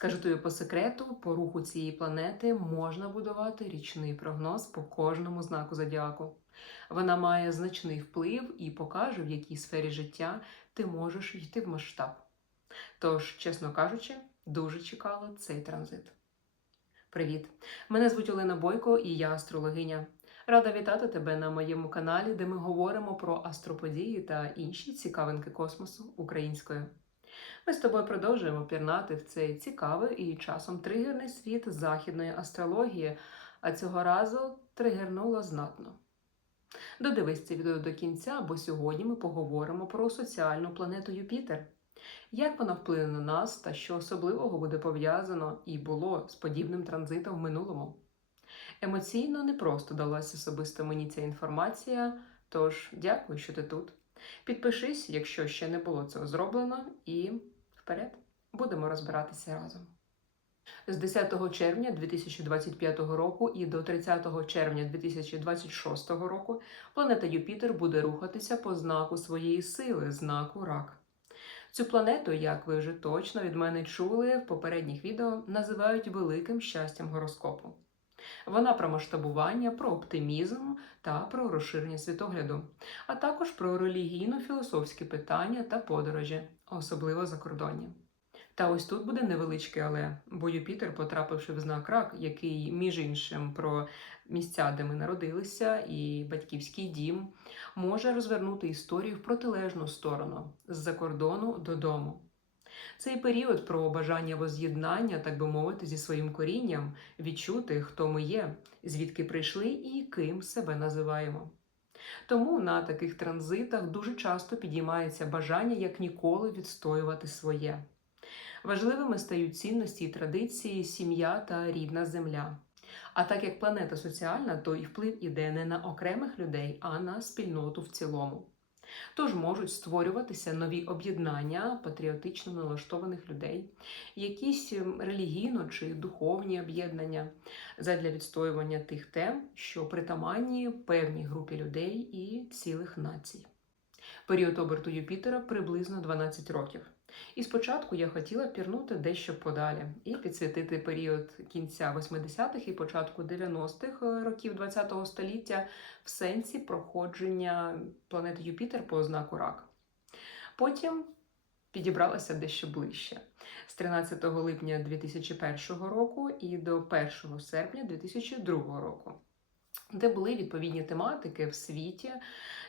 Скажу тобі по секрету, по руху цієї планети можна будувати річний прогноз по кожному знаку зодіаку. Вона має значний вплив і покаже, в якій сфері життя ти можеш йти в масштаб. Тож, чесно кажучи, дуже чекала цей транзит. Привіт! Мене звуть Олена Бойко і я астрологиня. Рада вітати тебе на моєму каналі, де ми говоримо про астроподії та інші цікавинки космосу українською. Ми з тобою продовжуємо пірнати в цей цікавий і часом тригерний світ західної астрології, а цього разу тригернуло знатно. Додивись це відео до кінця, бо сьогодні ми поговоримо про соціальну планету Юпітер. Як вона вплине на нас та що особливого буде пов'язано і було з подібним транзитом в минулому? Емоційно не просто далася особисто мені ця інформація, тож дякую, що ти тут. Підпишись, якщо ще не було цього зроблено, і вперед будемо розбиратися разом. З 10 червня 2025 року і до 30 червня 2026 року планета Юпітер буде рухатися по знаку своєї сили, знаку Рак. Цю планету, як ви вже точно від мене чули в попередніх відео, називають великим щастям гороскопу. Вона про масштабування, про оптимізм та про розширення світогляду, а також про релігійно-філософські питання та подорожі, особливо закордонні. Та ось тут буде невеличке але, бо Юпітер, потрапивши в знак рак, який, між іншим, про місця, де ми народилися, і батьківський дім, може розвернути історію в протилежну сторону з-за кордону додому. Цей період про бажання воз'єднання, так би мовити, зі своїм корінням, відчути, хто ми є, звідки прийшли і ким себе називаємо. Тому на таких транзитах дуже часто підіймається бажання як ніколи відстоювати своє. Важливими стають цінності і традиції, сім'я та рідна земля. А так як планета соціальна, то і вплив іде не на окремих людей, а на спільноту в цілому. Тож можуть створюватися нові об'єднання патріотично налаштованих людей, якісь релігійно чи духовні об'єднання задля відстоювання тих тем, що притаманні певній групі людей і цілих націй. Період оберту Юпітера приблизно 12 років. І спочатку я хотіла пірнути дещо подалі і підсвітити період кінця 80-х і початку 90-х років ХХ століття в сенсі проходження планети Юпітер по ознаку рак. Потім підібралася дещо ближче з 13 липня 2001 року і до 1 серпня 2002 року, де були відповідні тематики в світі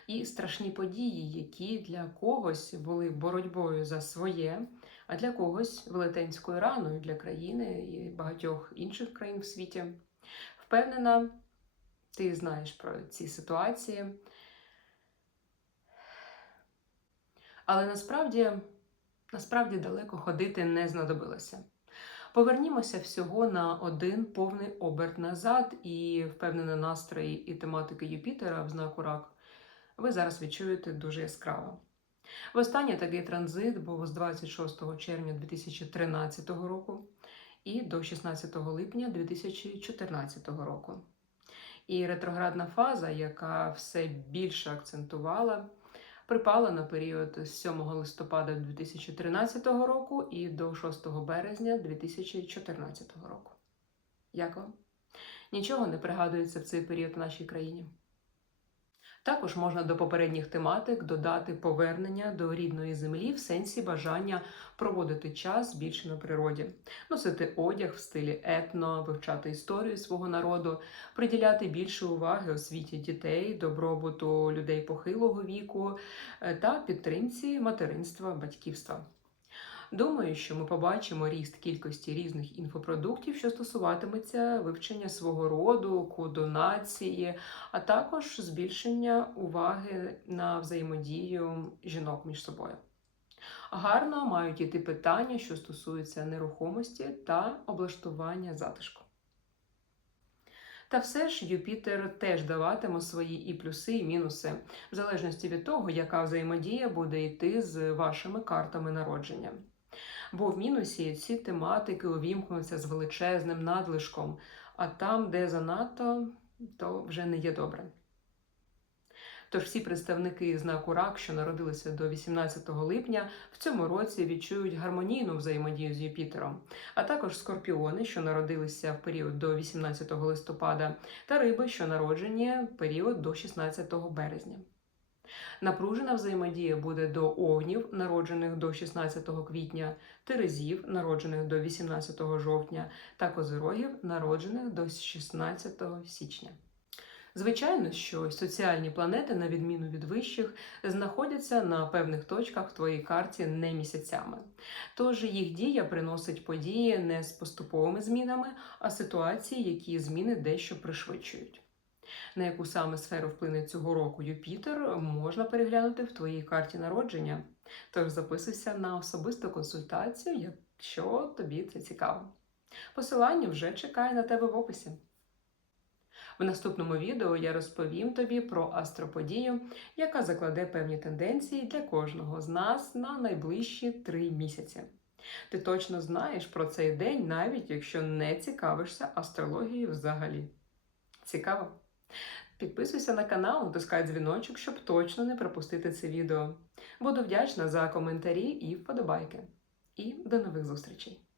і страшні події, які для когось були боротьбою за своє, а для когось велетенською раною для країни і багатьох інших країн в світі. Впевнена, ти знаєш про ці ситуації. Але насправді, насправді далеко ходити не знадобилося. Повернімося всього на один повний оберт назад, і впевнена настрої і тематики Юпітера в знаку рак ви зараз відчуєте дуже яскраво. Востаннє такий транзит був з 26 червня 2013 року і до 16 липня 2014 року. І ретроградна фаза, яка все більше акцентувала, припала на період з 7 листопада 2013 року і до 6 березня 2014 року. Як вам? Нічого не пригадується в цей період в нашій країні. Також можна до попередніх тематик додати повернення до рідної землі в сенсі бажання проводити час більше на природі, носити одяг в стилі етно, вивчати історію свого народу, приділяти більше уваги освіті дітей, добробуту людей похилого віку е, та підтримці материнства батьківства. Думаю, що ми побачимо ріст кількості різних інфопродуктів, що стосуватиметься вивчення свого роду, коду нації, а також збільшення уваги на взаємодію жінок між собою. Гарно мають іти питання, що стосуються нерухомості та облаштування затишку. Та все ж Юпітер теж даватиме свої і плюси, і мінуси, в залежності від того, яка взаємодія буде йти з вашими картами народження. Бо в мінусі ці тематики увімкнуться з величезним надлишком, а там, де занадто, то вже не є добре. Тож всі представники знаку рак, що народилися до 18 липня, в цьому році відчують гармонійну взаємодію з Юпітером, а також скорпіони, що народилися в період до 18 листопада, та риби, що народжені в період до 16 березня. Напружена взаємодія буде до овнів, народжених до 16 квітня, терезів, народжених до 18 жовтня, та козирогів, народжених до 16 січня. Звичайно, що соціальні планети, на відміну від вищих, знаходяться на певних точках в твоїй карті не місяцями. Тож їх дія приносить події не з поступовими змінами, а ситуації, які зміни дещо пришвидшують. На яку саме сферу вплине цього року Юпітер, можна переглянути в твоїй карті народження. Тож записуйся на особисту консультацію, якщо тобі це цікаво. Посилання вже чекає на тебе в описі. В наступному відео я розповім тобі про астроподію, яка закладе певні тенденції для кожного з нас на найближчі три місяці. Ти точно знаєш про цей день, навіть якщо не цікавишся астрологією взагалі. Цікаво? Підписуйся на канал, натискай дзвіночок, щоб точно не пропустити це відео. Буду вдячна за коментарі і вподобайки. І до нових зустрічей!